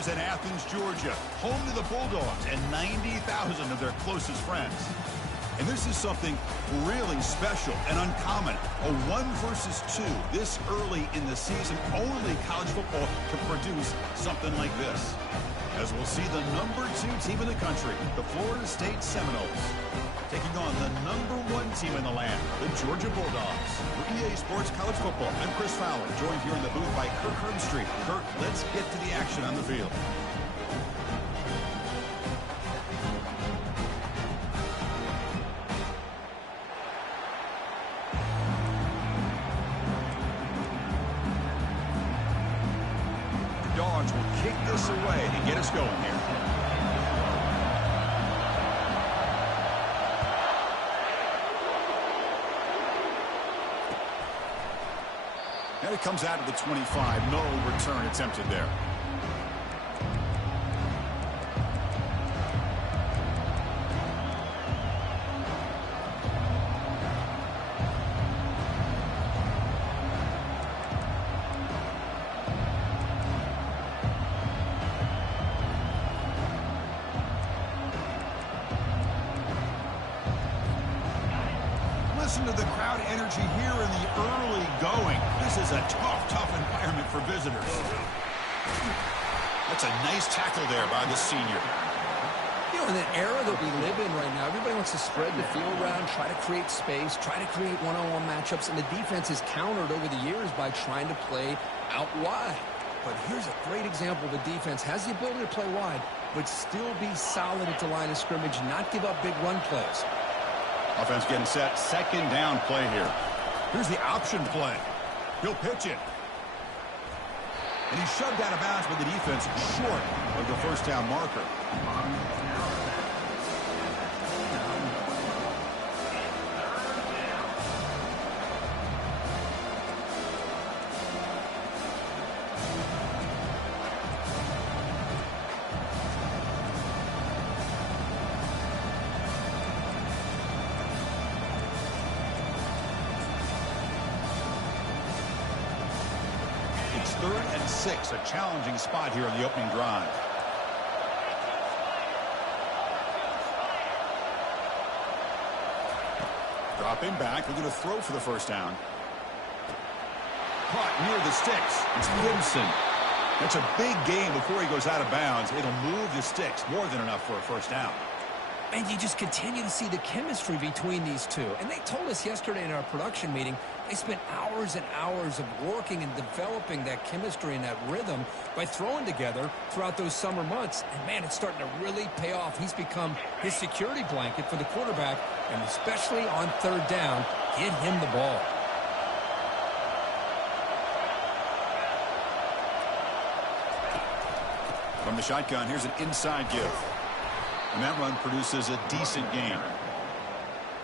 is in Athens, Georgia, home to the Bulldogs and 90,000 of their closest friends. And this is something really special and uncommon. A 1 versus 2 this early in the season. Only college football can produce something like this. As we'll see the number 2 team in the country, the Florida State Seminoles, taking on the number 1 team in the land, the Georgia Bulldogs. For EA Sports College Football, I'm Chris Fowler, joined here in the booth by Kirk Herbstreit. Kirk, let's get to the action on the field. Dogs will kick this away and get us going here. And it comes out of the 25. No return attempted there. Listen to the crowd energy here in the early going. This is a tough environment for visitors. That's a nice tackle there by the senior. You know, in the era that we live in right now, everybody wants to spread the field around, try to create space, try to create one-on-one matchups, and the defense is countered over the years by trying to play out wide. But here's a great example. The defense has the ability to play wide, but still be solid at the line of scrimmage, not give up big run plays. Offense getting set. Second down play here. Here's the option play. He'll pitch it. And he's shoved out of bounds with the defense short of the first down marker. It's 3rd and 6, a challenging spot here in the opening drive. Dropping back, looking to throw for the first down. Caught near the sticks. It's Gibson. That's a big gain before he goes out of bounds. It'll move the sticks, more than enough for a first down. And you just continue to see the chemistry between these two. And they told us yesterday in our production meeting, they spent hours and hours of working and developing that chemistry and that rhythm by throwing together throughout those summer months. And, man, it's starting to really pay off. He's become his security blanket for the quarterback, and especially on 3rd down, get him the ball. From the shotgun, here's an inside give. And that run produces a decent gain.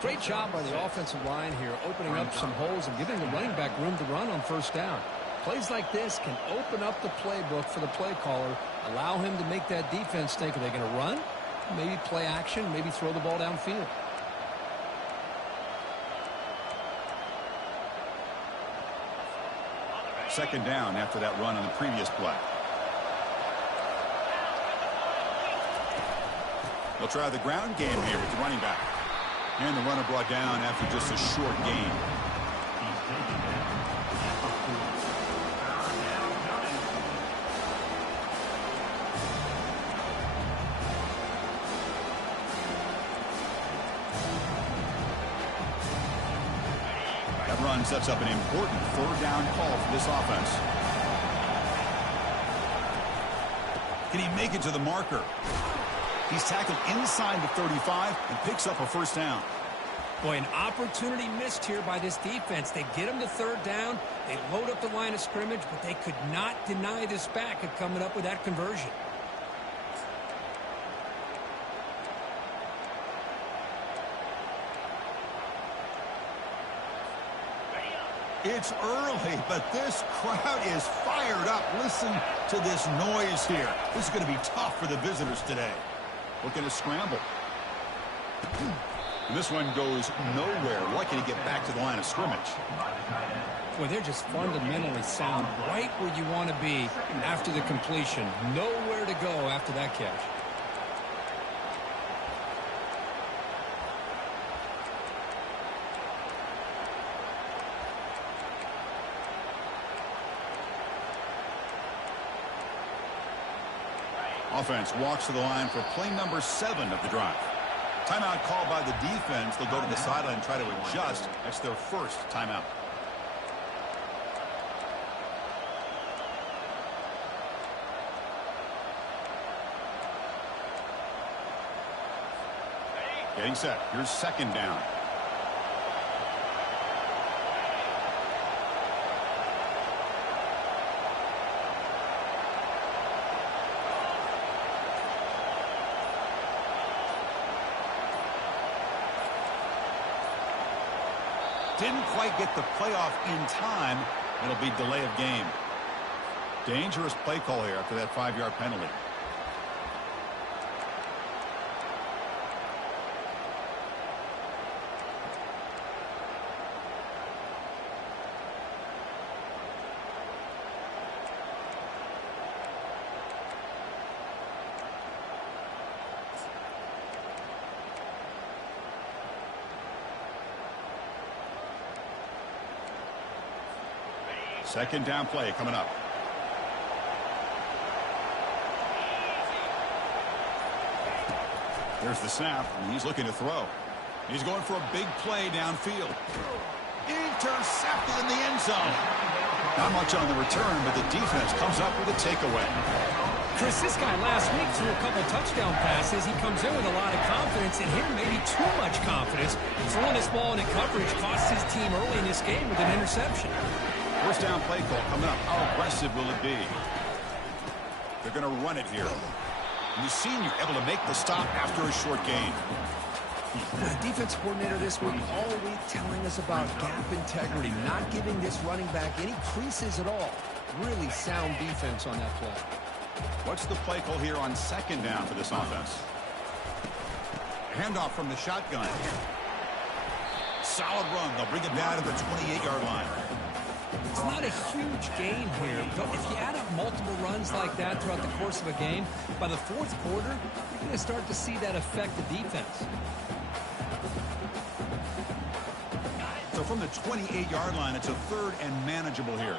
Great job by the offensive line here, opening up some holes and giving the running back room to run on 1st down. Plays like this can open up the playbook for the play caller, allow him to make that defense think, are they going to run? Maybe play action, maybe throw the ball downfield. Second down after that run on the previous play. They'll try the ground game here with the running back. And the runner brought down after just a short gain. That run sets up an important 3rd down call for this offense. Can he make it to the marker? He's tackled inside the 35 and picks up a first down. Boy, an opportunity missed here by this defense. They get him to 3rd down. They load up the line of scrimmage, but they could not deny this back of coming up with that conversion. It's early, but this crowd is fired up. Listen to this noise here. This is going to be tough for the visitors today. Looking to scramble. And this one goes nowhere. Lucky to get back to the line of scrimmage. Well, they're just fundamentally sound, right where you want to be after the completion. Nowhere to go after that catch. Offense walks to the line for play number 7 of the drive. Timeout called by the defense. They'll go to the sideline and try to adjust. That's their first timeout. Getting set. Here's second down. Didn't quite get the playoff in time. It'll be delay of game. Dangerous play call here after that 5-yard penalty. Second down play coming up. There's the snap, and he's looking to throw. He's going for a big play downfield. Intercepted in the end zone. Not much on the return, but the defense comes up with a takeaway. Chris, this guy last week threw a couple touchdown passes. He comes in with a lot of confidence, and here maybe too much confidence. Throwing this ball into coverage cost his team early in this game with an interception. First down play call coming up. How aggressive will it be? They're going to run it here. And the senior able to make the stop after a short gain. The defense coordinator this week all week telling us about gap integrity, not giving this running back any creases at all. Really sound defense on that play. What's the play call here on second down for this offense? Handoff from the shotgun. Solid run. They'll bring it down to the 28-yard line. It's not a huge gain here, but if you add up multiple runs like that throughout the course of a game, by the fourth quarter, you're going to start to see that affect the defense. So from the 28-yard line, it's a third and manageable here.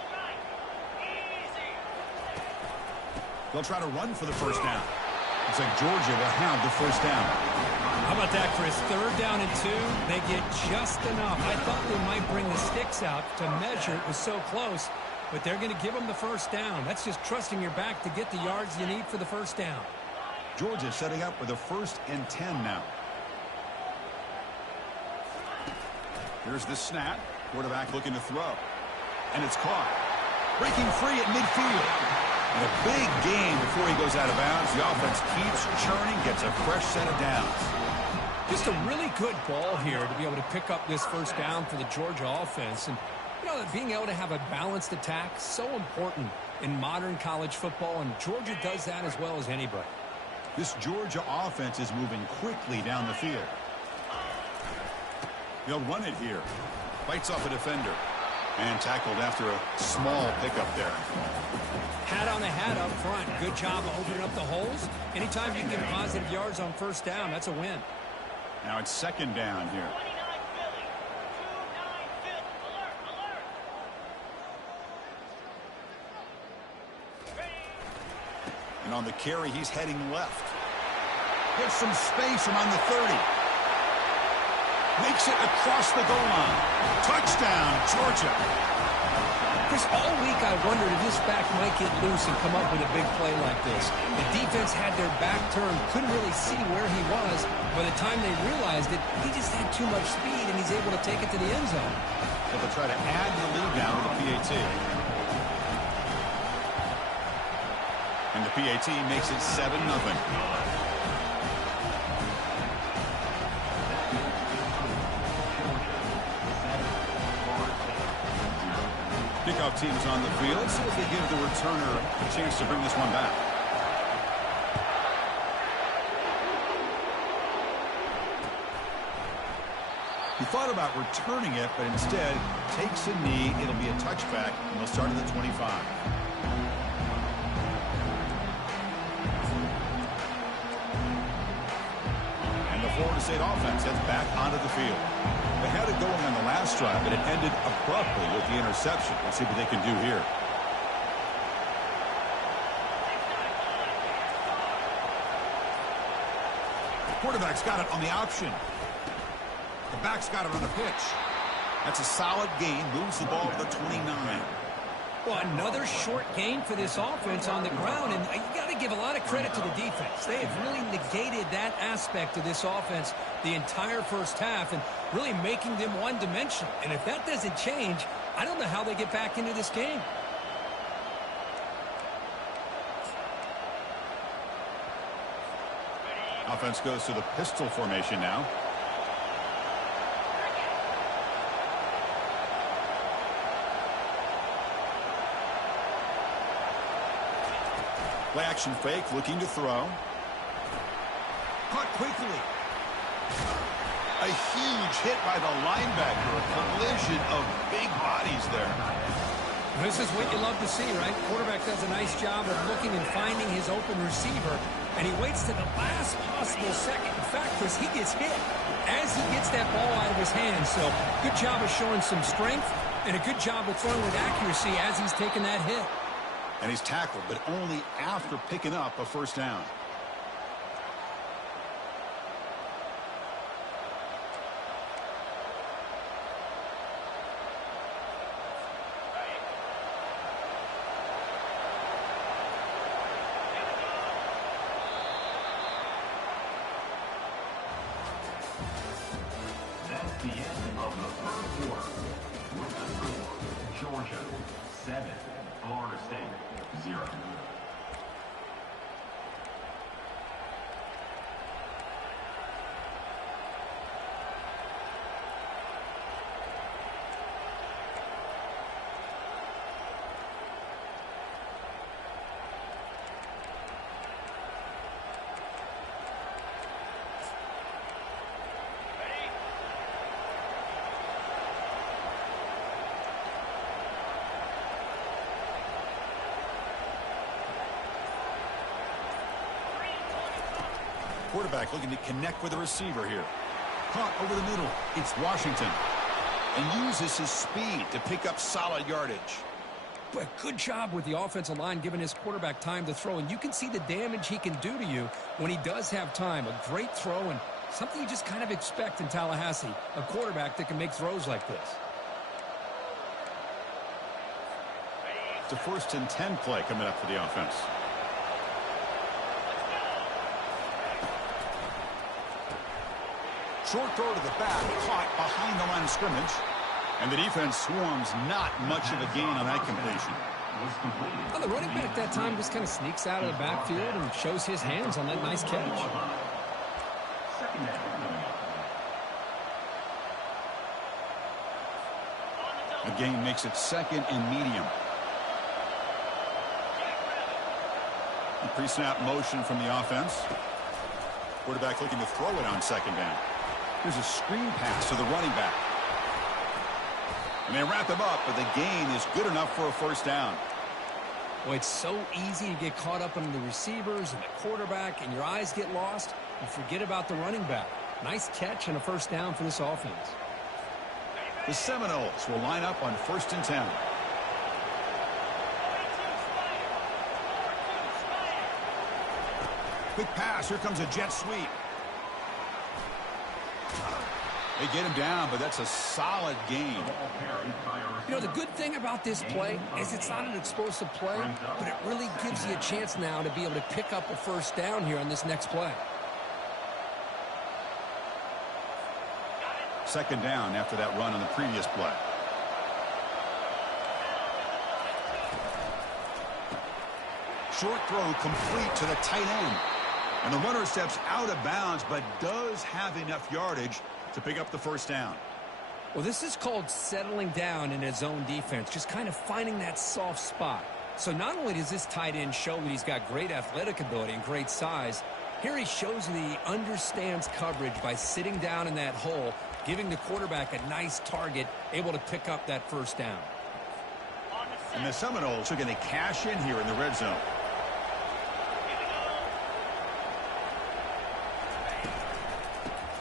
They'll try to run for the first down. Looks like Georgia will have the first down. How about that, Chris? Third down and 2. They get just enough. I thought they might bring the sticks out to measure. It was so close, but they're going to give them the first down. That's just trusting your back to get the yards you need for the first down. Georgia setting up with a 1st and 10 now. Here's the snap. Quarterback looking to throw. And it's caught. Breaking free at midfield. And a big gain before he goes out of bounds. The offense keeps churning, gets a fresh set of downs. Just a really good ball here to be able to pick up this first down for the Georgia offense. And, you know, being able to have a balanced attack, so important in modern college football, and Georgia does that as well as anybody. This Georgia offense is moving quickly down the field. They'll run it here. Fights off a defender. And tackled after a small pickup there. Hat on the hat up front. Good job of opening up the holes. Anytime you can get positive yards on first down, that's a win. Now it's second down here. And on the carry, he's heading left. Gets some space around the 30. Makes it across the goal line. Touchdown, Georgia. Chris, all week I wondered if this back might get loose and come up with a big play like this. The defense had their back turned, couldn't really see where he was. By the time they realized it, he just had too much speed, and he's able to take it to the end zone. So they'll try to add the lead now with the PAT. And the PAT makes it 7-0. Kickoff team's on the field. See if they give the returner a chance to bring this one back. He thought about returning it, but instead takes a knee. It'll be a touchback, and they'll start at the 25. And the Florida State offense heads back onto the field. They had it going on the last drive, but it ended abruptly with the interception. Let's see what they can do here. The quarterback's got it on the option. The back's got it on the pitch. That's a solid gain. Moves the ball to the 29. Well, another short gain for this offense on the ground, and you got to give a lot of credit to the defense. They have really negated that aspect of this offense the entire first half and really making them one-dimensional. And if that doesn't change, I don't know how they get back into this game. Offense goes to the pistol formation now. Play action fake, looking to throw. Caught quickly. A huge hit by the linebacker. A collision of big bodies there. This is what you love to see, right? Quarterback does a nice job of looking and finding his open receiver, and he waits to the last possible second. In fact, Chris, he gets hit as he gets that ball out of his hands. So good job of showing some strength and a good job of throwing with accuracy as he's taking that hit. And he's tackled, but only after picking up a first down. That's the end of the third quarter. With the score, Georgia 7, Florida State 0. Quarterback looking to connect with the receiver here. Caught over the middle. It's Washington. And uses his speed to pick up solid yardage. But good job with the offensive line giving his quarterback time to throw. And you can see the damage he can do to you when he does have time. A great throw and something you just kind of expect in Tallahassee. A quarterback that can make throws like this. It's a 1st and 10 play coming up for the offense. Short throw to the back, caught behind the line of scrimmage. And the defense swarms, not much of a gain on that completion. Well, the running back that time just kind of sneaks out of the backfield and shows his hands on that nice catch. The gain makes it 2nd and medium. A pre-snap motion from the offense. Quarterback looking to throw it on 2nd down. Here's a screen pass to the running back. And they wrap him up, but the gain is good enough for a first down. Well, it's so easy to get caught up on the receivers and the quarterback, and your eyes get lost. You forget about the running back. Nice catch and a first down for this offense. The Seminoles will line up on 1st and 10. Quick pass. Here comes a jet sweep. They get him down, but that's a solid gain. You know, the good thing about this play is it's not an explosive play, but it really gives you a chance now to be able to pick up a first down here on this next play. 2nd down after that run on the previous play. Short throw complete to the tight end. And the runner steps out of bounds, but does have enough yardage to pick up the first down. Well, this is called settling down in his zone defense, just kind of finding that soft spot. So not only does this tight end show that he's got great athletic ability and great size, Here he shows he understands coverage by sitting down in that hole, giving the quarterback a nice target, able to pick up that first down. And the Seminoles are going to cash in here in the red zone.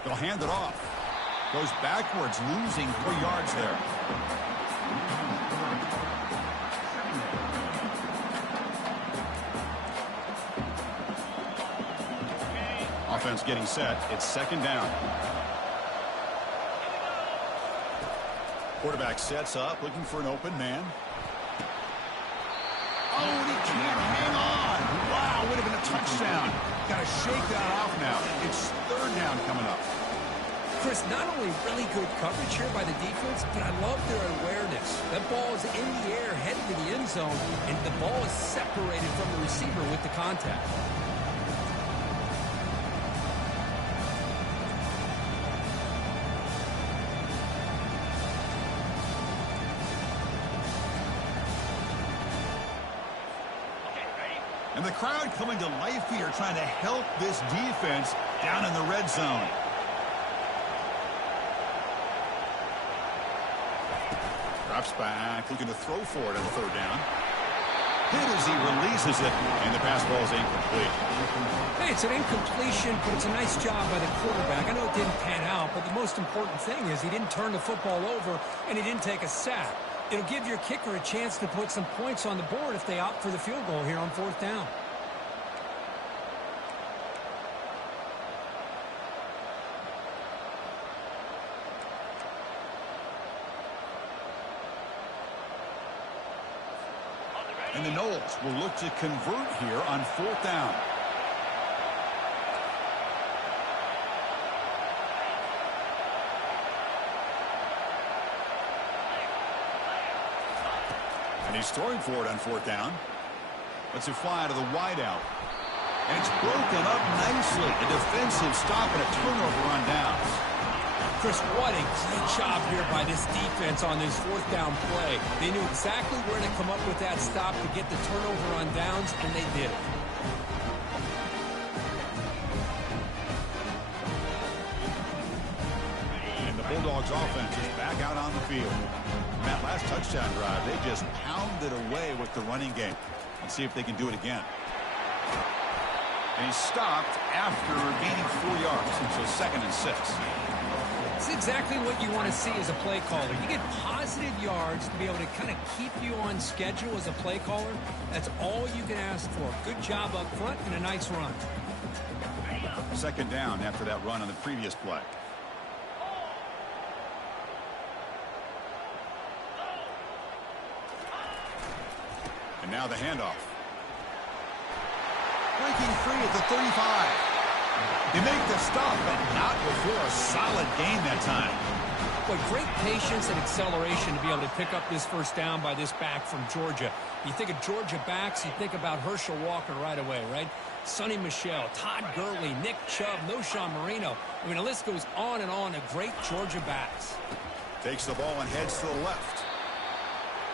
They'll hand it off. Goes backwards, losing 3 yards there. Offense getting set. It's second down. Quarterback sets up, looking for an open man. Oh, and he can't hang on. Wow, would have been a touchdown. Got to shake that off now. It's third down coming up. Chris, not only really good coverage here by the defense, but I love their awareness. That ball is in the air, headed to the end zone, and the ball is separated from the receiver with the contact. And the crowd coming to life here, trying to help this defense down in the red zone. Drops back, looking to throw for it on the third down. Hit as he releases it, and the pass ball is incomplete. Hey, it's an incompletion, but it's a nice job by the quarterback. I know it didn't pan out, but the most important thing is he didn't turn the football over, and he didn't take a sack. It'll give your kicker a chance to put some points on the board if they opt for the field goal here on fourth down. And the Noles will look to convert here on fourth down. And he's throwing for it on fourth down. Lets it fly to the wideout. And it's broken up nicely. A defensive stop and a turnover on downs. Chris, what a great job here by this defense on this fourth down play. They knew exactly where to come up with that stop to get the turnover on downs, and they did it. And the Bulldogs offense is back out on the field. That last touchdown drive, they just pounded away with the running game. Let's see if they can do it again. And he stopped after gaining 4 yards, so 2nd and 6. It's exactly what you want to see as a play caller. You get positive yards to be able to kind of keep you on schedule as a play caller. That's all you can ask for. Good job up front and a nice run. Second down after that run on the previous play. And now the handoff. Breaking free at the 35. They make the stop, but not before a solid gain that time. But great patience and acceleration to be able to pick up this first down by this back from Georgia. You think of Georgia backs, you think about Herschel Walker right away, right? Sonny Michel, Todd Gurley, Nick Chubb, Noshawn Marino. I mean, the list goes on and on of great Georgia backs. Takes the ball and heads to the left.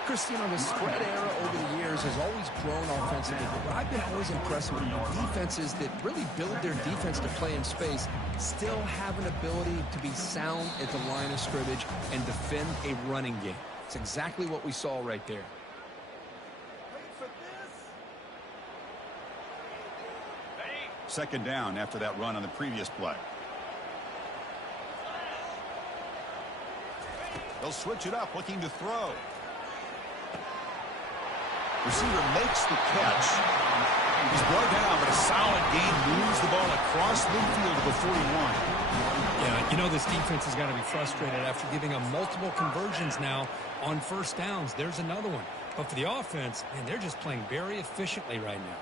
Chris, you know, the spread era over the years has always grown offensively, but I've been always impressed with defenses that really build their defense to play in space, still have an ability to be sound at the line of scrimmage and defend a running game. It's exactly what we saw right there. Second down after that run on the previous play. They'll switch it up, looking to throw. Receiver makes the catch. He's brought down, but a solid gain moves the ball across midfield to the 41. Yeah, you know this defense has got to be frustrated after giving them multiple conversions now on first downs. There's another one. But for the offense, man, they're just playing very efficiently right now.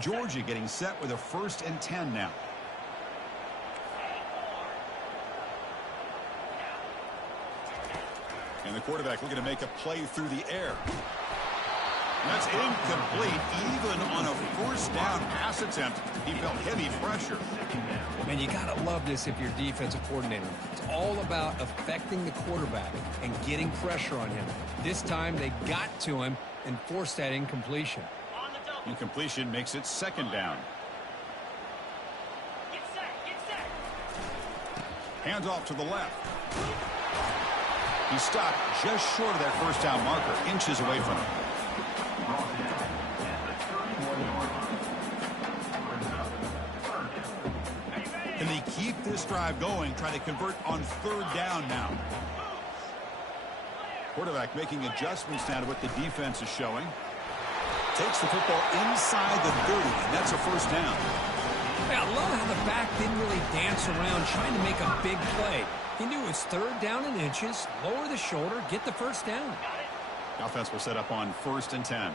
Georgia getting set with a 1st and 10 now. And the quarterback looking to make a play through the air. That's incomplete. Even on a first down pass attempt, he felt heavy pressure. Man, you got to love this if you're defensive coordinator. It's all about affecting the quarterback and getting pressure on him. This time they got to him and forced that incompletion. On the double. Incompletion makes it second down. Hands off to the left. He stopped just short of that first down marker, inches away from him. And they keep this drive going, trying to convert on third down now. Quarterback making adjustments now to what the defense is showing. Takes the football inside the 30, and that's a first down. Yeah, I love how the back didn't really dance around trying to make a big play. He knew it's third down and inches, lower the shoulder, get the first down. The offense will set up on 1st and 10.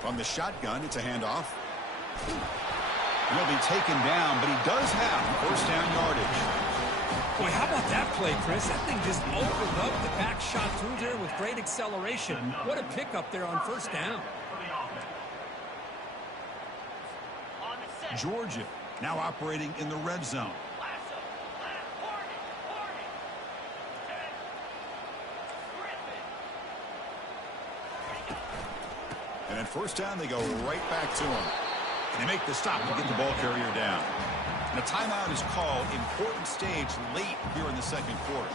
From the shotgun, it's a handoff. He'll be taken down, but he does have first down yardage. Boy, how about that play, Chris? That thing just opened up. The back shot through there with great acceleration. What a pickup there on first down. Georgia now operating in the red zone. And at first down, they go right back to him. And they make the stop to get the ball carrier down. And a timeout is called. Important stage late here in the second quarter.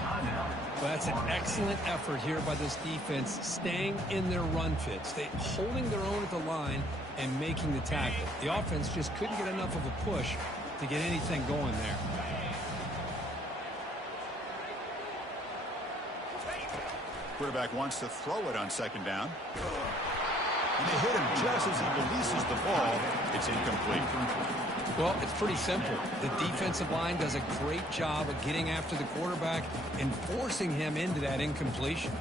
Well, that's an excellent effort here by this defense, staying in their run fits. They holding their own at the line and making the tackle. The offense just couldn't get enough of a push to get anything going there. Quarterback wants to throw it on second down. And they hit him just as he releases the ball. It's incomplete. Well, it's pretty simple. The defensive line does a great job of getting after the quarterback and forcing him into that incompletion.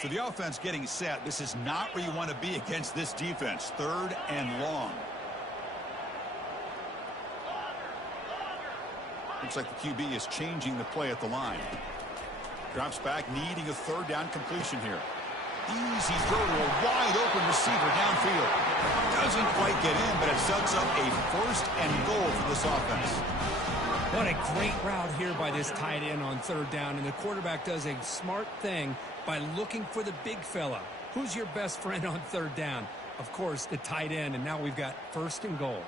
So the offense getting set. This is not where you want to be against this defense. 3rd and long. Looks like the QB is changing the play at the line. Drops back, needing a third down completion here. Easy throw to a wide open receiver downfield. Doesn't quite get in, but it sets up a 1st and goal for this offense. What a great route here by this tight end on third down, and the quarterback does a smart thing by looking for the big fella. Who's your best friend on third down? Of course, the tight end, and now we've got 1st and goal.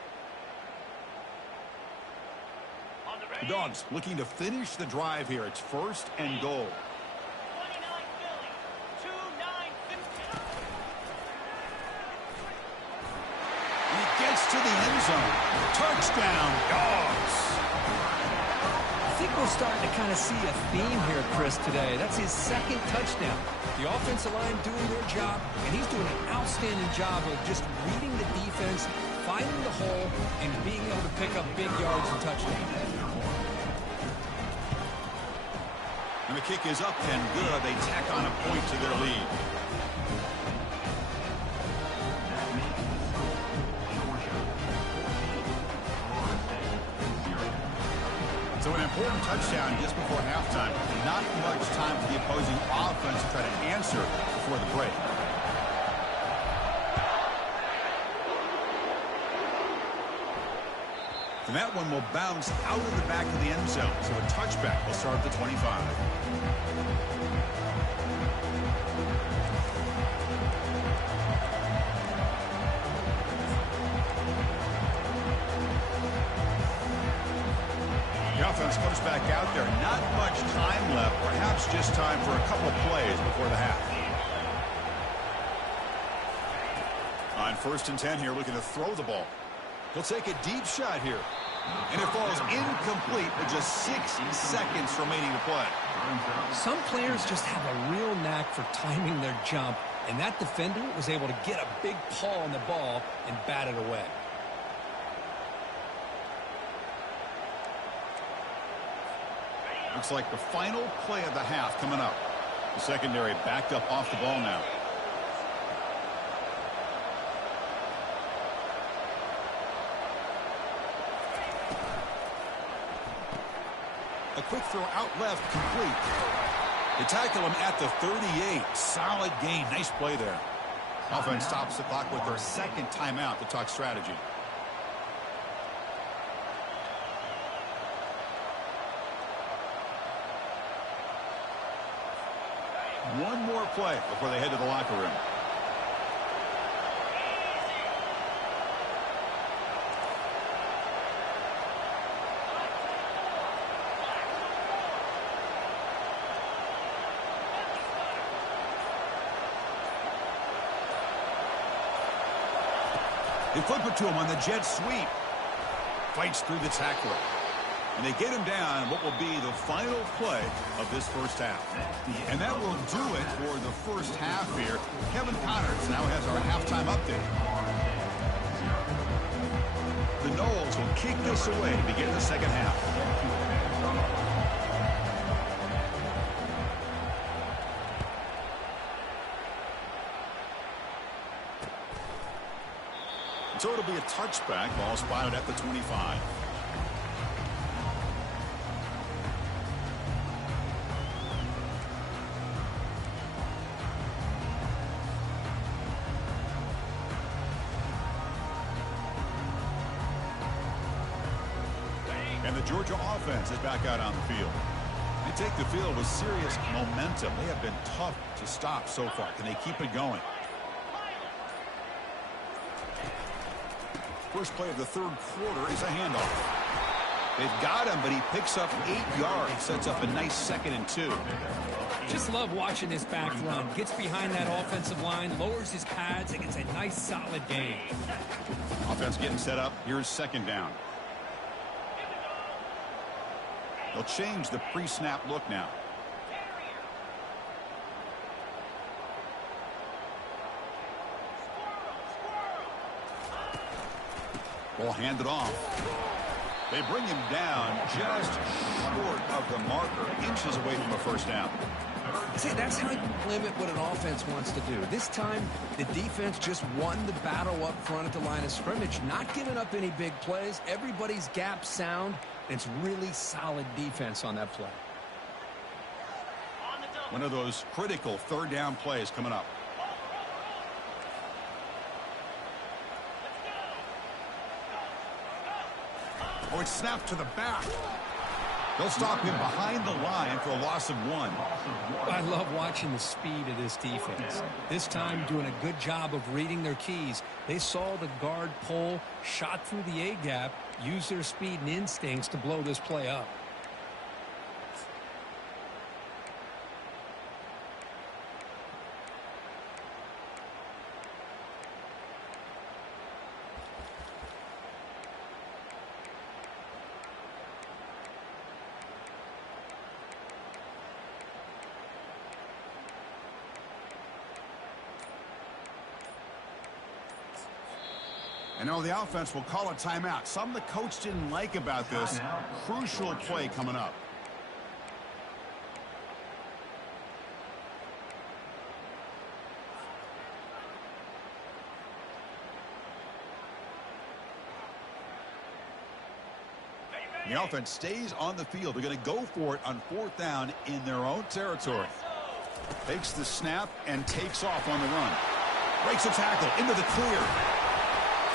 The Dogs looking to finish the drive here. It's 1st and goal. He gets to the end zone. Touchdown, Dogs. I think we're starting to kind of see a theme here, Chris, today. That's his 2nd touchdown. The offensive line doing their job, and he's doing an outstanding job of just reading the defense, finding the hole, and being able to pick up big yards and touchdowns. And the kick is up and good. They tack on a point to their lead. So an important touchdown just before halftime. Not much time for the opposing offense to try to answer before the break. And that one will bounce out of the back of the end zone. So a touchback will start at the 25. The offense comes back out there. Not much time left. Perhaps just time for a couple of plays before the half. On 1st and 10 here, looking to throw the ball. He'll take a deep shot here. And it falls incomplete with just 6 seconds remaining to play. Some players just have a real knack for timing their jump, and that defender was able to get a big paw on the ball and bat it away. Looks like the final play of the half coming up. The secondary backed up off the ball now. A quick throw out left, complete. They tackle him at the 38. Solid gain. Nice play there. Offense stops the clock with their second timeout to talk strategy. One more play before they head to the locker room. They flip it to him on the jet sweep. Fights through the tackler. And they get him down what will be the final play of this first half. And that will do it for the first half here. Kevin Connors now has our halftime update. The Noles will kick this away to begin the second half. So it'll be a touchback. Ball spotted at the 25. And the Georgia offense is back out on the field. They take the field with serious momentum. They have been tough to stop so far. Can they keep it going? First play of the third quarter is a handoff. They've got him, but he picks up 8 yards. Sets up a nice 2nd and 2. Just love watching this back run. Gets behind that offensive line, lowers his pads, and gets a nice solid gain. Offense getting set up. Here's 2nd down. They'll change the pre-snap look now. Ball handed off. They bring him down just short of the marker, inches away from a first down. See, that's how you limit what an offense wants to do. This time, the defense just won the battle up front at the line of scrimmage, not giving up any big plays. Everybody's gap sound. It's really solid defense on that play. One of those critical third down plays coming up. Oh, it's snapped to the back. They'll stop him behind the line for a loss of 1. I love watching the speed of this defense. This time doing a good job of reading their keys. They saw the guard pull, shot through the A-gap, used their speed and instincts to blow this play up. And now the offense will call a timeout. Something the coach didn't like about this. Crucial play coming up. The offense stays on the field. They're going to go for it on 4th down in their own territory. Takes the snap and takes off on the run. Breaks a tackle into the clear.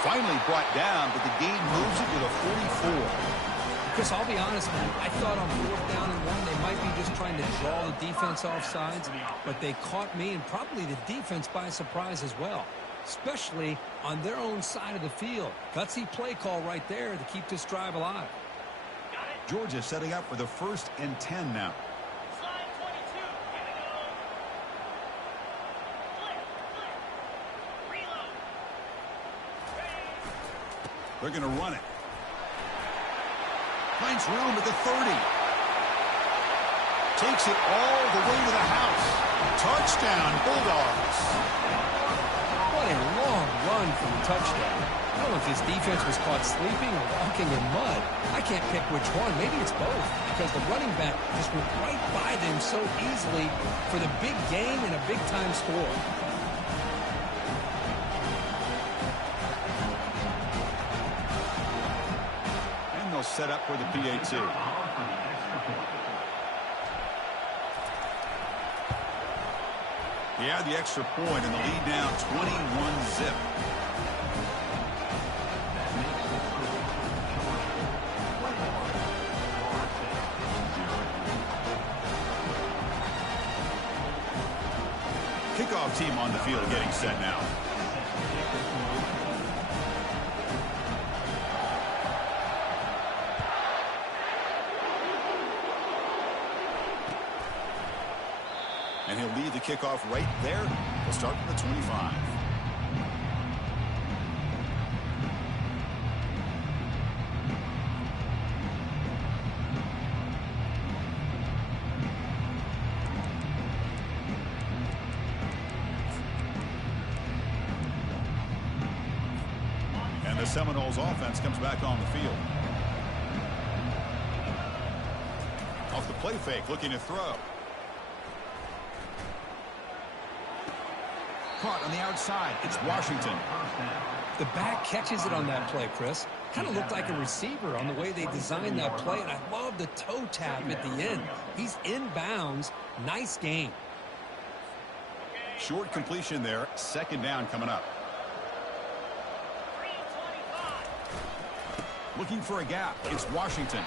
Finally brought down, but the gain moves it to the 44. Chris, I'll be honest, man. I thought on 4th down and 1, they might be just trying to draw the defense off sides, but they caught me and probably the defense by surprise as well, especially on their own side of the field. Gutsy play call right there to keep this drive alive. Georgia setting up for the 1st and 10 now. They're going to run it. Finds room at the 30. Takes it all the way to the house. Touchdown, Bulldogs. What a long run for the touchdown. I don't know if this defense was caught sleeping or walking in mud. I can't pick which one. Maybe it's both, because the running back just went right by them so easily for the big gain and a big-time score. Set up for the PAT. He had the extra point and the lead now 21-zip. Kickoff team on the field getting set now. And he'll lead the kickoff right there. We'll start from the 25. And the Seminoles offense comes back on the field. Off the play fake, looking to throw. Caught on the outside. It's Washington. The back catches it on that play, Chris. Kind of looked like a receiver on the way they designed that play, and I love the toe tap at the end. He's inbounds. Nice game. Short completion there. Second down coming up. Looking for a gap. It's Washington.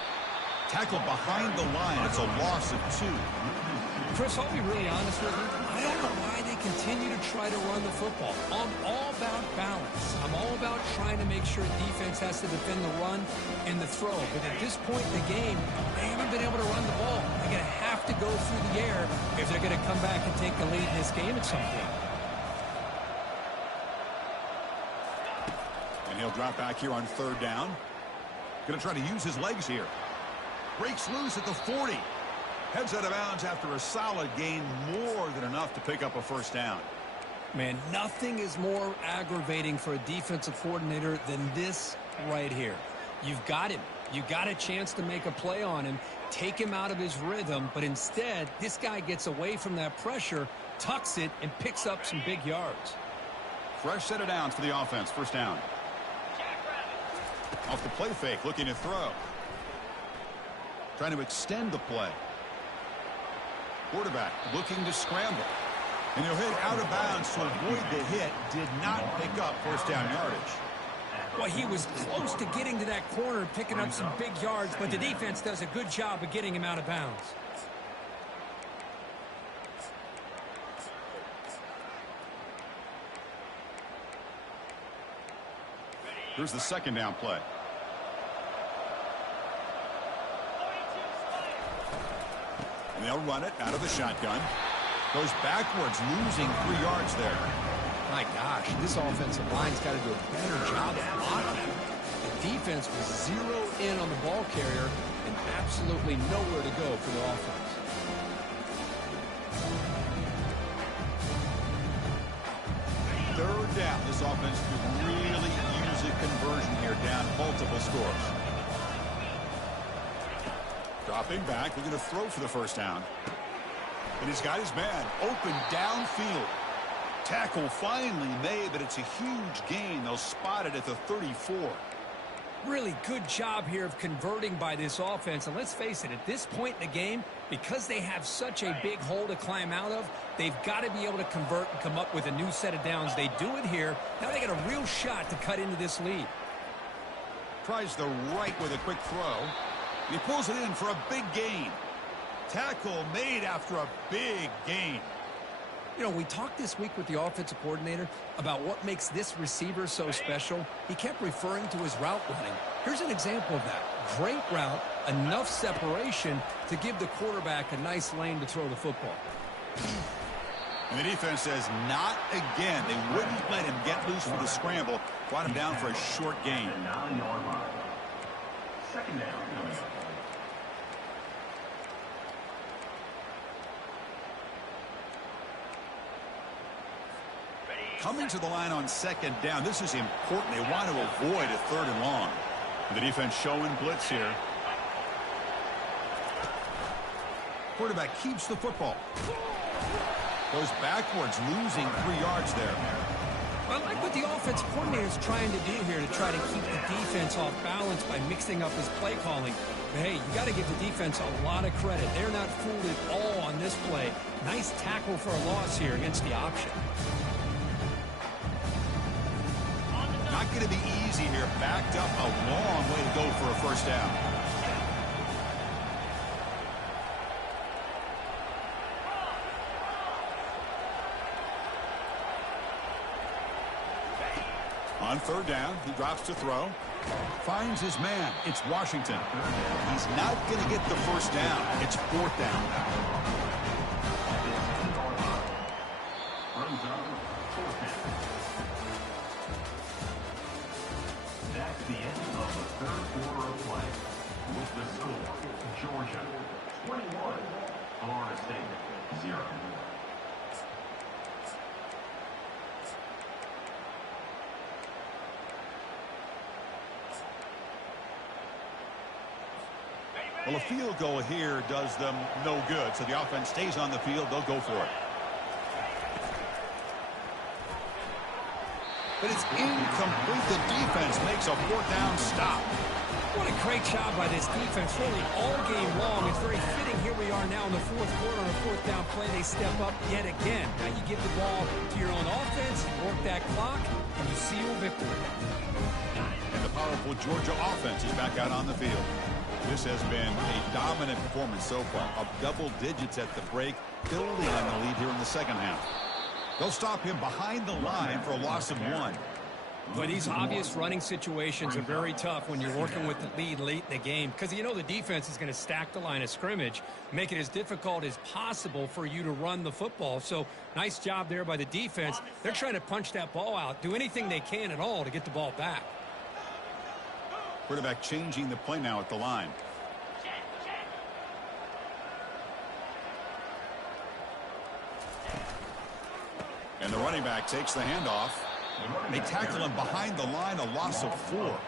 Tackled behind the line. It's a loss of 2. Chris, I'll be really honest with you. I don't know why they continue to try to run the football. I'm all about balance. I'm all about trying to make sure defense has to defend the run and the throw. But at this point in the game, they haven't been able to run the ball. They're going to have to go through the air if they're going to come back and take the lead in this game at some point. And he'll drop back here on third down. Going to try to use his legs here. Breaks loose at the 40. Heads out of bounds after a solid gain, more than enough to pick up a first down. Man, nothing is more aggravating for a defensive coordinator than this right here. You've got him. You got a chance to make a play on him, take him out of his rhythm, but instead, this guy gets away from that pressure, tucks it, and picks up some big yards. Fresh set of downs for the offense. First down. Off the play fake, looking to throw. Trying to extend the play. Quarterback looking to scramble. And he'll hit out of bounds to avoid the hit. Did not pick up first down yardage. Well, he was close to getting to that corner and picking up some big yards, but the defense does a good job of getting him out of bounds. Here's the second down play. And they'll run it out of the shotgun. Goes backwards, losing 3 yards there. My gosh, this offensive line's got to do a better job of blocking. The defense was zeroed in on the ball carrier and absolutely nowhere to go for the offense. Third down. This offense could really use a conversion here, down multiple scores. Dropping back, we're going to throw for the first down. And he's got his man open downfield. Tackle finally made, but it's a huge gain. They'll spot it at the 34. Really good job here of converting by this offense. And let's face it, at this point in the game, because they have such a big hole to climb out of, they've got to be able to convert and come up with a new set of downs. They do it here. Now they got a real shot to cut into this lead. Tries the right with a quick throw. He pulls it in for a big gain. Tackle made after a big gain. You know, we talked this week with the offensive coordinator about what makes this receiver so special. He kept referring to his route running. Here's an example of that. Great route, enough separation to give the quarterback a nice lane to throw the football. And the defense says, not again. They wouldn't let him get loose for the scramble. Brought him down for a short gain. Second down. Coming to the line on second down. This is important. They want to avoid a third and long. The defense showing blitz here. Quarterback keeps the football. Goes backwards, losing 3 yards there. I like what the offense coordinator is trying to do here to try to keep the defense off balance by mixing up his play calling. But hey, you got to give the defense a lot of credit. They're not fooled at all on this play. Nice tackle for a loss here against the option. Not going to be easy here. Backed up a long way to go for a first down. On third down, he drops to throw. Finds his man. It's Washington. He's not going to get the first down. It's fourth down. That's the end of the third quarter of play. With the score, Georgia 21, Florida State 0. Well, a field goal here does them no good, so the offense stays on the field. They'll go for it. But it's incomplete. The defense makes a fourth down stop. What a great job by this defense, really all game long. It's very fitting. Here we are now in the fourth quarter on a fourth down play. They step up yet again. Now you give the ball to your own offense, you work that clock, and you seal victory. And the powerful Georgia offense is back out on the field. This has been a dominant performance so far, of double digits at the break, building on the lead here in the second half. They'll stop him behind the line for a loss of 1. But these obvious running situations are very tough when you're working with the lead late in the game, because you know the defense is going to stack the line of scrimmage, make it as difficult as possible for you to run the football. So nice job there by the defense. They're trying to punch that ball out, do anything they can at all to get the ball back. Quarterback changing the play now at the line. And the running back takes the handoff. They tackle him behind the line, a loss of 4. Well,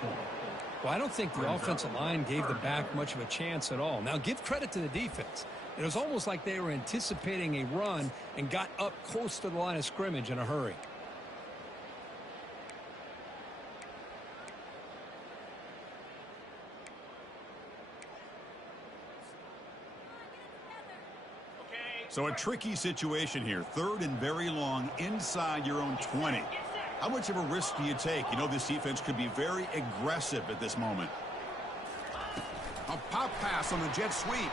I don't think the offensive line gave the back much of a chance at all. Now, give credit to the defense. It was almost like they were anticipating a run and got up close to the line of scrimmage in a hurry. So a tricky situation here. Third and very long inside your own 20. How much of a risk do you take? You know this defense could be very aggressive at this moment. A pop pass on the jet sweep.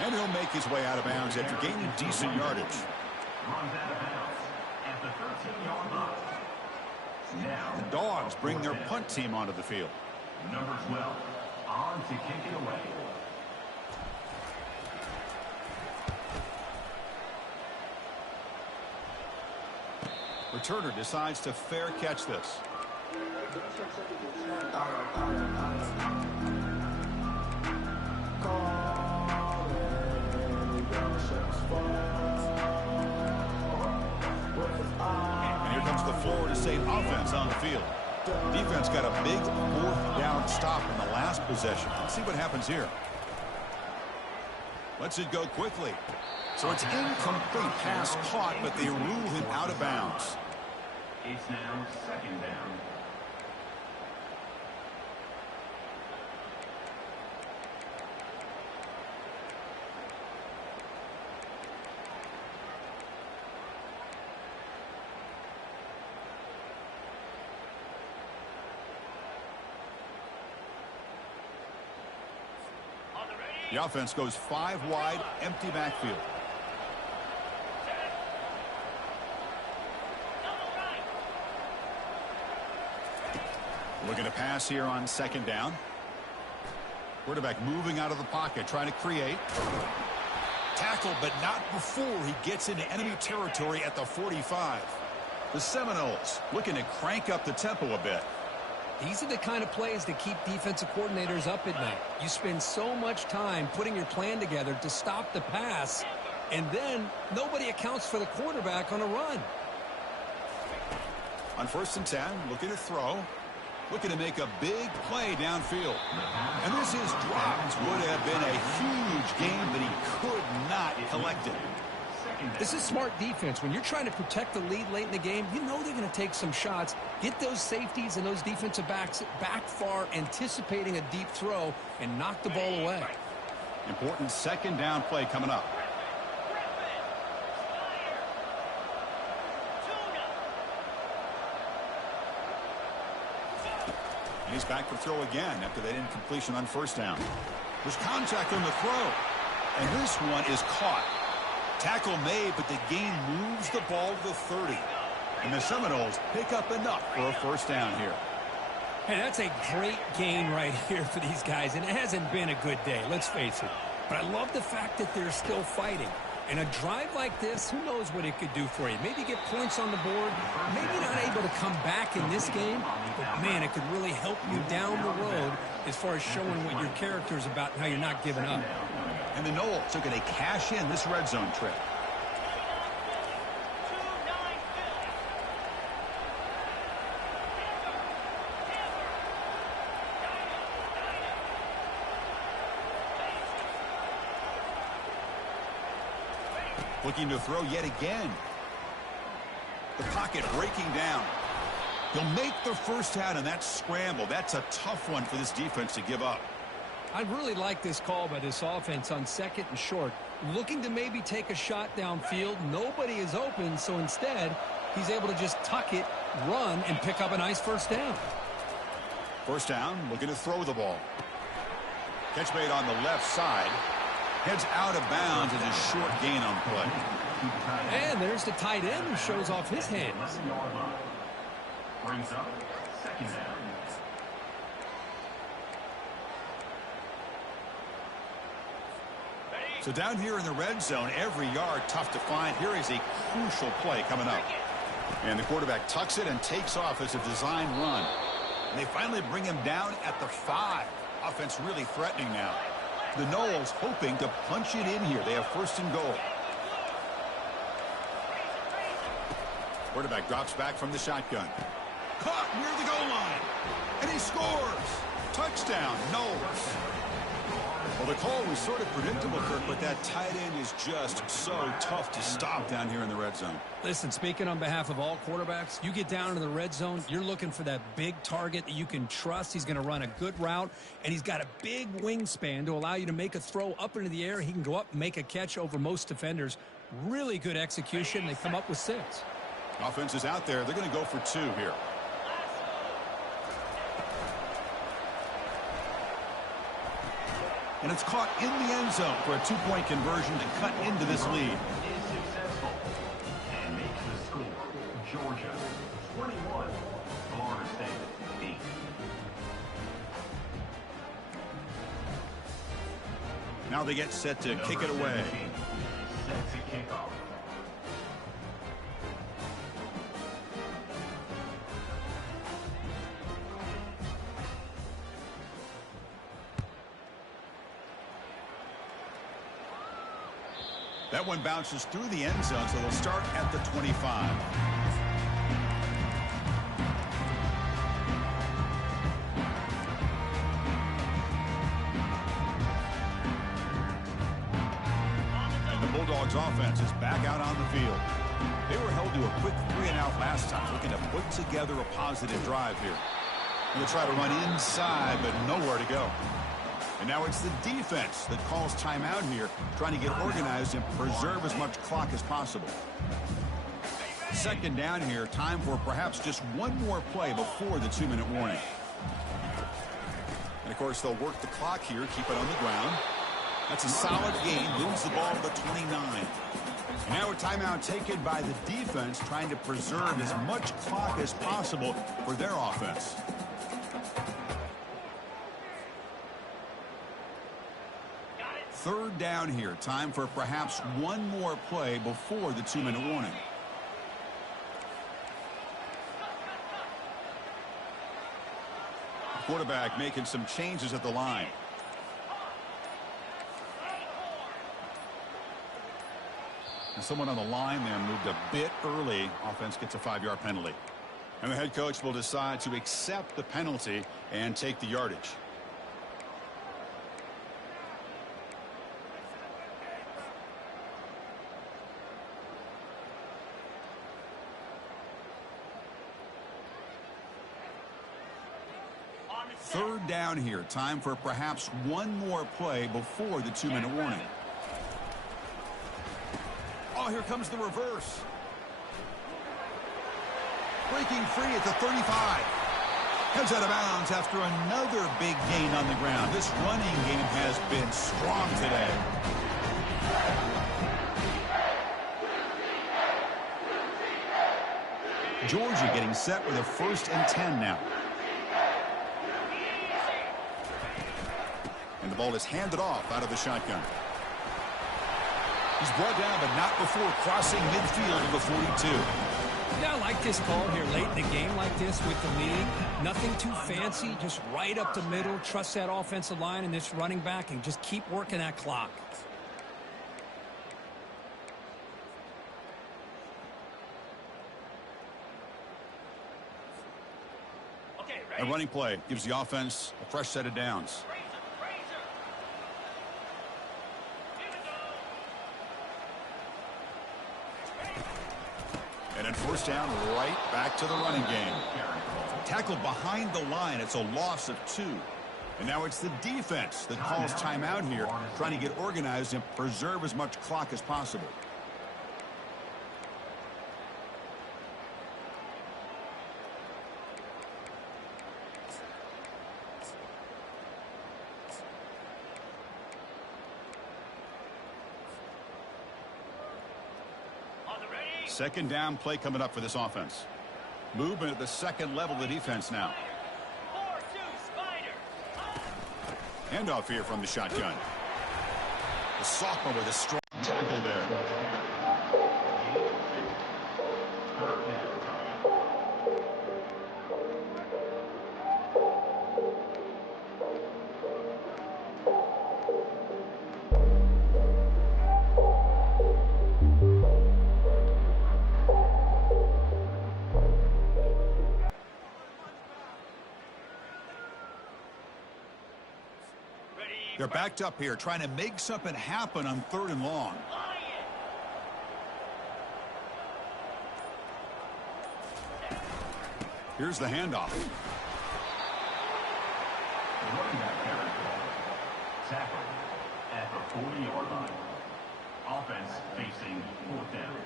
And he'll make his way out of bounds after gaining decent yardage. Runs out of bounds at the 13-yard line. Now, The Dogs bring their punt team onto the field. number 12, on to kick it away. Returner decides to fair catch this. And here comes the Florida State offense on the field. Defense got a big fourth down stop in the last possession. Let's see what happens here. Lets it go quickly. So it's incomplete, pass caught, but they rule him out of bounds. It's now second down. The offense goes 5 wide, empty backfield. Looking to pass here on second down. Quarterback moving out of the pocket, trying to create. Tackle, but not before he gets into enemy territory at the 45. The Seminoles looking to crank up the tempo a bit. These are the kind of plays that keep defensive coordinators up at night. You spend so much time putting your plan together to stop the pass, and then nobody accounts for the quarterback on a run. On 1st and 10, looking to throw. Looking to make a big play downfield. And this is dropped. Would have been a huge game, but he could not collect it. This is smart defense. When you're trying to protect the lead late in the game, you know they're going to take some shots, get those safeties and those defensive backs back far, anticipating a deep throw, and knock the ball away. Important second down play coming up. And he's back for throw again after that incompletion on first down. There's contact on the throw. And this one is caught. Tackle made, but the gain moves the ball to the 30. And the Seminoles pick up enough for a first down here. Hey, that's a great gain right here for these guys, and it hasn't been a good day, let's face it. But I love the fact that they're still fighting. And a drive like this, who knows what it could do for you. Maybe get points on the board, maybe not able to come back in this game, but, man, it could really help you down the road as far as showing what your character is about and how you're not giving up. And the Noles are going to cash in this red zone trip. Looking to throw yet again. The pocket breaking down. He'll make the first down in that scramble. That's a tough one for this defense to give up. I really like this call by this offense on second and short. Looking to maybe take a shot downfield. Nobody is open, so instead, he's able to just tuck it, run, and pick up a nice first down. First down, looking to throw the ball. Catch made on the left side. Heads out of bounds as a short gain on play. And there's the tight end who shows off his hands. Brings up second down. So down here in the red zone, every yard tough to find. Here is a crucial play coming up. And the quarterback tucks it and takes off as a design run. And they finally bring him down at the 5. Offense really threatening now. The Noles hoping to punch it in here. They have first and goal. Quarterback drops back from the shotgun. Caught near the goal line. And he scores. Touchdown, Noles. Well, the call was sort of predictable, Kirk, but that tight end is just so tough to stop down here in the red zone. Listen, speaking on behalf of all quarterbacks, you get down into the red zone, you're looking for that big target that you can trust. He's going to run a good route, and he's got a big wingspan to allow you to make a throw up into the air. He can go up and make a catch over most defenders. Really good execution. They come up with 6. Offense is out there. They're going to go for 2 here. And it's caught in the end zone for a 2-point conversion to cut into this lead. Is successful and makes the score. Georgia 21, Florida State 8. Now they get set to kick it away. Set to kick off. That one bounces through the end zone, so they'll start at the 25. And the Bulldogs offense is back out on the field. They were held to a quick 3-and-out last time, looking to put together a positive drive here. And they'll try to run inside, but nowhere to go. And now it's the defense that calls timeout here, trying to get organized and preserve as much clock as possible. Second down here, time for perhaps just one more play before the 2-minute warning. And, of course, they'll work the clock here, keep it on the ground. That's a solid gain, moves the ball to the 29. And now a timeout taken by the defense, trying to preserve as much clock as possible for their offense. Third down here. Time for perhaps one more play before the 2-minute warning. Quarterback making some changes at the line. And someone on the line there moved a bit early. Offense gets a 5-yard penalty. And the head coach will decide to accept the penalty and take the yardage. 3rd down here. Time for perhaps one more play before the 2-minute warning. Oh, here comes the reverse. Breaking free at the 35. Heads out of bounds after another big gain on the ground. This running game has been strong today. Georgia getting set with a 1st and 10 now. And the ball is handed off out of the shotgun. He's brought down, but not before crossing midfield of the 42. Yeah, I like this call here late in the game like this with the lead. Nothing too fancy, just right up the middle. Trust that offensive line and this running back and just keep working that clock. A running play gives the offense a fresh set of downs. And then 1st down, right back to the running game. Tackled behind the line. It's a loss of 2. And now it's the defense that calls timeout here, trying to get organized and preserve as much clock as possible. Second down play coming up for this offense. Movement at the second level of the defense now. Handoff here from the shotgun. The sophomore with a strong tackle there. They're backed up here, trying to make something happen on 3rd and long. Here's the handoff. Tackle at the 40-yard line. Offense facing 4th down.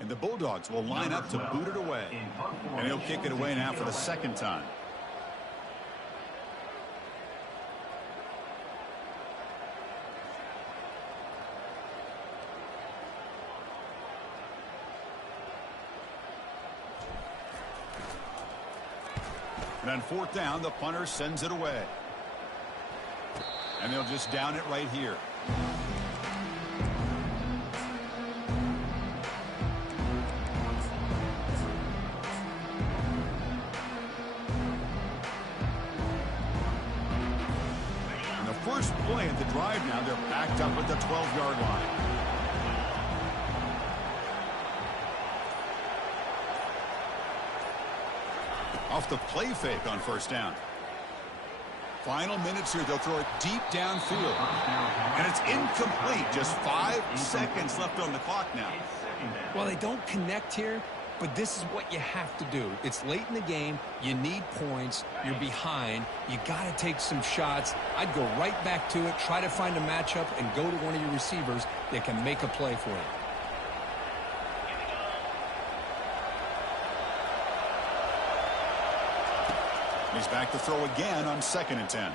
And the Bulldogs will line up to boot it away. And he'll kick it away now for the 2nd time. And on 4th down, the punter sends it away. And they'll just down it right here. First play at the drive now. They're backed up at the 12-yard line. Off the play fake on 1st down. Final minutes here. They'll throw it deep downfield. And it's incomplete. Just 5 seconds left on the clock now. Well, they don't connect here, but this is what you have to do. It's late in the game. You need points. You're behind. You got to take some shots. I'd go right back to it, try to find a matchup, and go to one of your receivers that can make a play for you. He's back to throw again on 2nd and 10.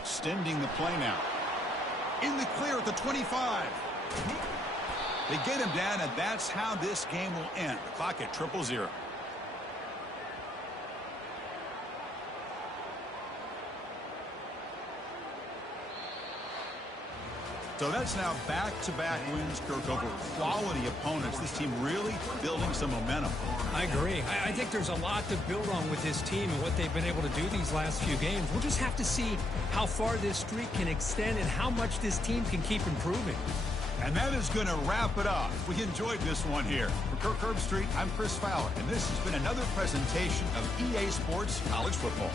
Extending the play now. In the clear at the 25. They get him down, and that's how this game will end. The clock at 0-0. So that's now back-to-back wins, Kirk, over quality opponents. This team really building some momentum. I agree. I think there's a lot to build on with this team and what they've been able to do these last few games. We'll just have to see how far this streak can extend and how much this team can keep improving. And that is going to wrap it up. We enjoyed this one here. For Kirk Herbstreit, I'm Chris Fowler, and this has been another presentation of EA Sports College Football.